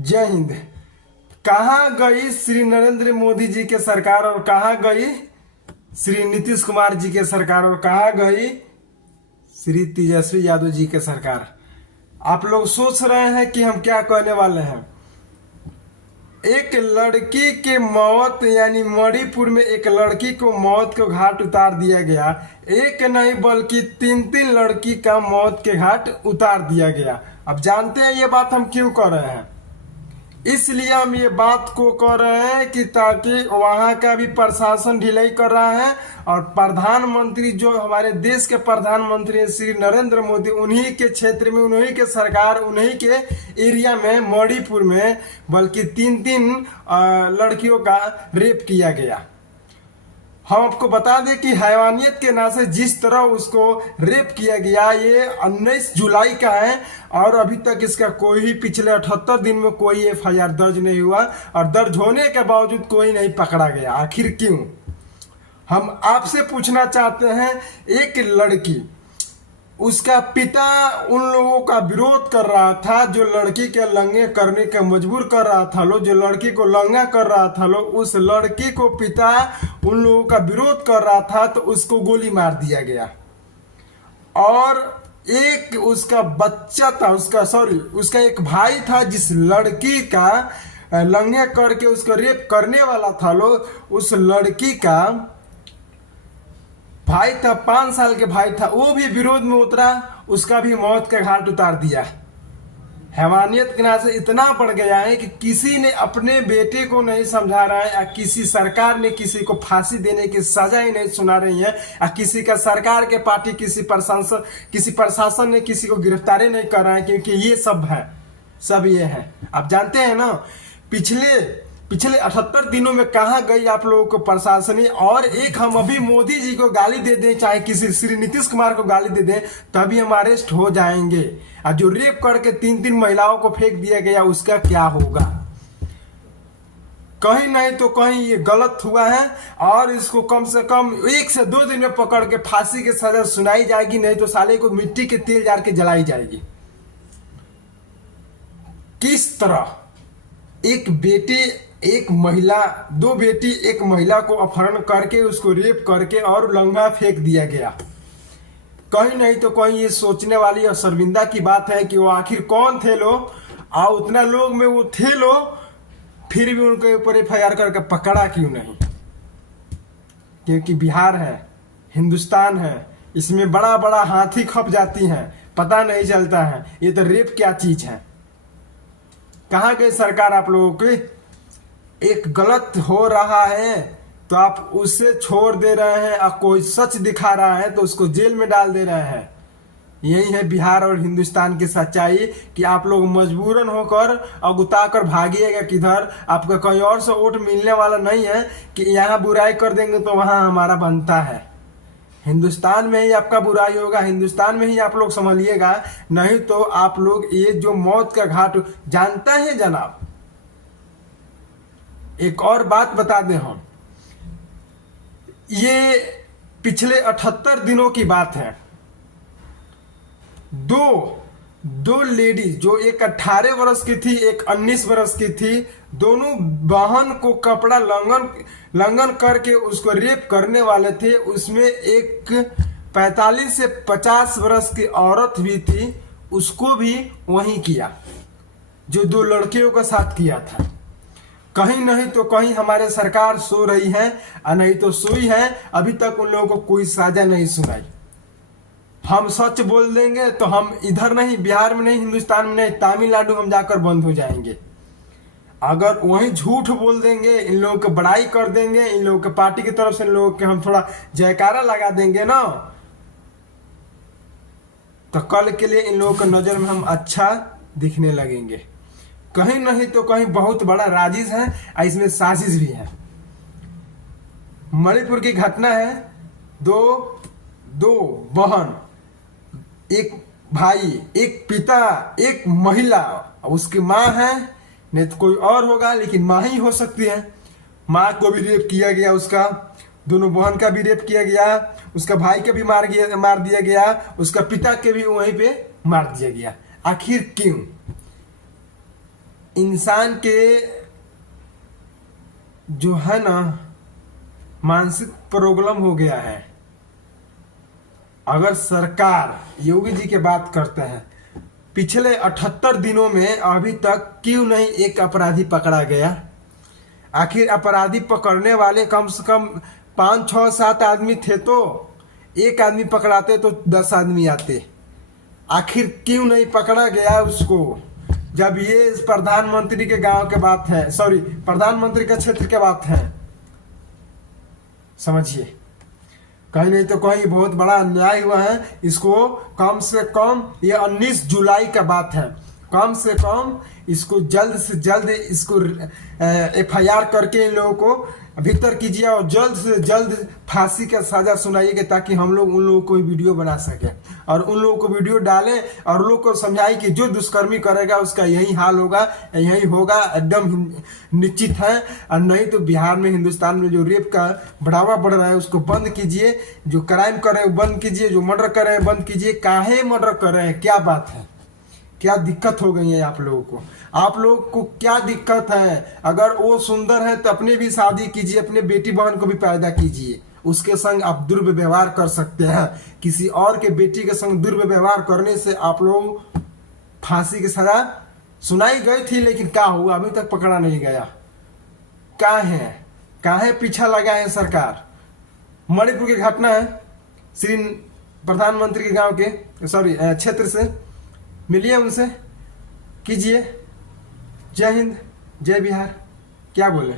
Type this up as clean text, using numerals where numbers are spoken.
जय हिंद। कहाँ गई श्री नरेंद्र मोदी जी के सरकार और कहाँ गई श्री नीतीश कुमार जी के सरकार और कहाँ गई श्री तेजस्वी यादव जी के सरकार। आप लोग सोच रहे हैं कि हम क्या कहने वाले हैं। एक लड़की के मौत यानी मणिपुर में एक लड़की को मौत के घाट उतार दिया गया। एक नहीं बल्कि तीन तीन लड़की का मौत के घाट उतार दिया गया। अब जानते हैं ये बात हम क्यों कर रहे हैं। इसलिए हम ये बात को कर रहे हैं कि ताकि वहाँ का भी प्रशासन ढिलाई कर रहा है और प्रधानमंत्री जो हमारे देश के प्रधानमंत्री हैं श्री नरेंद्र मोदी, उन्हीं के क्षेत्र में, उन्हीं के सरकार, उन्हीं के एरिया में मणिपुर में बल्कि तीन तीन लड़कियों का रेप किया गया। हम आपको बता दें कि हैवानियत के नाम से जिस तरह उसको रेप किया गया, ये 19 जुलाई का है और अभी तक इसका कोई ही पिछले 78 दिन में कोई एफआईआर दर्ज नहीं हुआ और दर्ज होने के बावजूद कोई नहीं पकड़ा गया। आखिर क्यों? हम आपसे पूछना चाहते हैं। एक लड़की, उसका पिता उन लोगों का विरोध कर रहा था जो लड़की के लंगे करने का मजबूर कर रहा था लो, जो लड़की को लंगा कर रहा था लो, उस लड़की को पिता उन लोगों का विरोध कर रहा था तो उसको गोली मार दिया गया। और एक उसका बच्चा था, उसका एक भाई था जिस लड़की का लंगे करके उसको रेप करने वाला था लो, उस लड़की का भाई था, 5 साल के भाई था, वो भी विरोध में उतरा, उसका भी मौत का घाट उतार दिया। हैवानियत के नाम से इतना बढ़ गया है कि किसी ने अपने बेटे को नहीं समझा रहा है, या किसी सरकार ने किसी को फांसी देने की सजा ही नहीं सुना रही है, या किसी का सरकार के पार्टी किसी प्रशासन ने किसी को गिरफ्तारी नहीं कर रहा है, क्योंकि ये सब है, सब ये है। आप जानते हैं ना, पिछले 78 दिनों में कहाँ गई आप लोगों को प्रशासनी। और एक हम अभी मोदी जी को गाली दे दें, चाहे किसी श्री नीतीश कुमार को गाली दे दें, तभी हम अरेस्ट हो जाएंगे। और जो रेप करके 3 महिलाओं को फेंक दिया गया, उसका क्या होगा? कहीं नहीं तो कहीं ये गलत हुआ है और इसको कम से कम 1 से 2 दिन में पकड़ के फांसी की सजा सुनाई जाएगी, नहीं तो साले को मिट्टी के तेल जार के जलाई जाएगी। किस तरह दो बेटी एक महिला को अपहरण करके उसको रेप करके और लंगा फेंक दिया गया। कहीं नहीं तो कहीं ये सोचने वाली और शर्मिंदा की बात है कि वो आखिर कौन थे लोग, और उतना लोग में वो थे लोग, फिर भी उनके ऊपर एफआईआर करके पकड़ा क्यों नहीं? क्योंकि बिहार है, हिंदुस्तान है, इसमें बड़ा बड़ा हाथी खप जाती हैं, पता नहीं चलता है ये तो रेप क्या चीज है। कहाँ गई सरकार आप लोगों की? एक गलत हो रहा है तो आप उसे छोड़ दे रहे हैं, और कोई सच दिखा रहा है तो उसको जेल में डाल दे रहे हैं। यही है बिहार और हिंदुस्तान की सच्चाई कि आप लोग मजबूरन होकर अगुता कर भागिएगा किधर। आपका कहीं और से वोट मिलने वाला नहीं है कि यहाँ बुराई कर देंगे तो वहाँ हमारा बनता है। हिंदुस्तान में ही आपका बुराई होगा, हिंदुस्तान में ही आप लोग संभलिएगा, नहीं तो आप लोग ये जो मौत का घाट जानता है जनाब। एक और बात बता दें हम, ये पिछले 78 दिनों की बात है। दो लेडीज, जो एक 18 वर्ष की थी, एक 19 वर्ष की थी, दोनों बहन को कपड़ा लंघन करके उसको रेप करने वाले थे। उसमें एक 45 से 50 वर्ष की औरत भी थी, उसको भी वही किया जो 2 लड़कियों का साथ किया था। कहीं नहीं तो कहीं हमारे सरकार सो रही है, और नहीं तो सोई है। अभी तक उन लोगों को कोई सजा नहीं सुनाई। हम सच बोल देंगे तो हम इधर नहीं, बिहार में नहीं, हिंदुस्तान में नहीं, तमिलनाडु हम जाकर बंद हो जाएंगे। अगर वहीं झूठ बोल देंगे, इन लोगों की बड़ाई कर देंगे, इन लोगों के पार्टी की तरफ से इन लोगों के हम थोड़ा जयकारा लगा देंगे ना, तो कल के लिए इन लोगों की नजर में हम अच्छा दिखने लगेंगे। कहीं नहीं तो कहीं बहुत बड़ा राजिश है, इसमें साजिश भी है। मणिपुर की घटना है। दो बहन, एक भाई, एक पिता, एक महिला, उसकी माँ है, नहीं तो कोई और होगा, लेकिन माँ ही हो सकती है। माँ को भी रेप किया गया, उसका दोनों बहन का भी रेप किया गया, उसका भाई का भी मार दिया गया, उसका पिता के भी वहीं पे मार दिया गया। आखिर क्यों? इंसान के जो है ना मानसिक प्रॉब्लम हो गया है। अगर सरकार योगी जी की बात करते हैं, पिछले 78 दिनों में अभी तक क्यों नहीं एक अपराधी पकड़ा गया? आखिर अपराधी पकड़ने वाले कम से कम 5, 6, 7 आदमी थे, तो एक आदमी पकड़ाते तो 10 आदमी आते। आखिर क्यों नहीं पकड़ा गया उसको? जब ये प्रधानमंत्री के गांव के बात है, सॉरी प्रधानमंत्री के क्षेत्र के बात है, समझिए, कहीं नहीं तो कहीं बहुत बड़ा अन्याय हुआ है। इसको कम से कम, ये 19 जुलाई का बात है, कम से कम इसको जल्द से जल्द इसको FIR करके इन लोगों को भीतर कीजिए और जल्द से जल्द फांसी का सजा सुनाइए, ताकि हम लोग उन लोगों को वीडियो बना सके और उन लोगों को वीडियो डालें और लोग को समझाएं कि जो दुष्कर्मी करेगा उसका यही हाल होगा, यही होगा, एकदम निश्चित है। और नहीं तो बिहार में, हिंदुस्तान में जो रेप का बढ़ावा बढ़ रहा है उसको बंद कीजिए, जो क्राइम कर रहे हैं बंद कीजिए, जो मर्डर कर रहे हैं बंद कीजिए। काहे मर्डर कर रहे हैं? क्या बात है? क्या दिक्कत हो गई है आप लोगों को? आप लोग को क्या दिक्कत है? अगर वो सुंदर है तो अपनी भी शादी कीजिए, अपने बेटी बहन को भी पैदा कीजिए, उसके संग आप दुर्व्यवहार कर सकते हैं। किसी और के बेटी के संग दुर्व्यवहार करने से आप लोग फांसी की सजा सुनाई गई थी, लेकिन क्या हुआ? अभी तक पकड़ा नहीं गया। काहे पीछा लगा है सरकार? मणिपुर की घटना है, श्री प्रधानमंत्री के गांव के, सॉरी क्षेत्र से मिलिए, उनसे कीजिए। जय हिंद, जय बिहार। क्या बोले?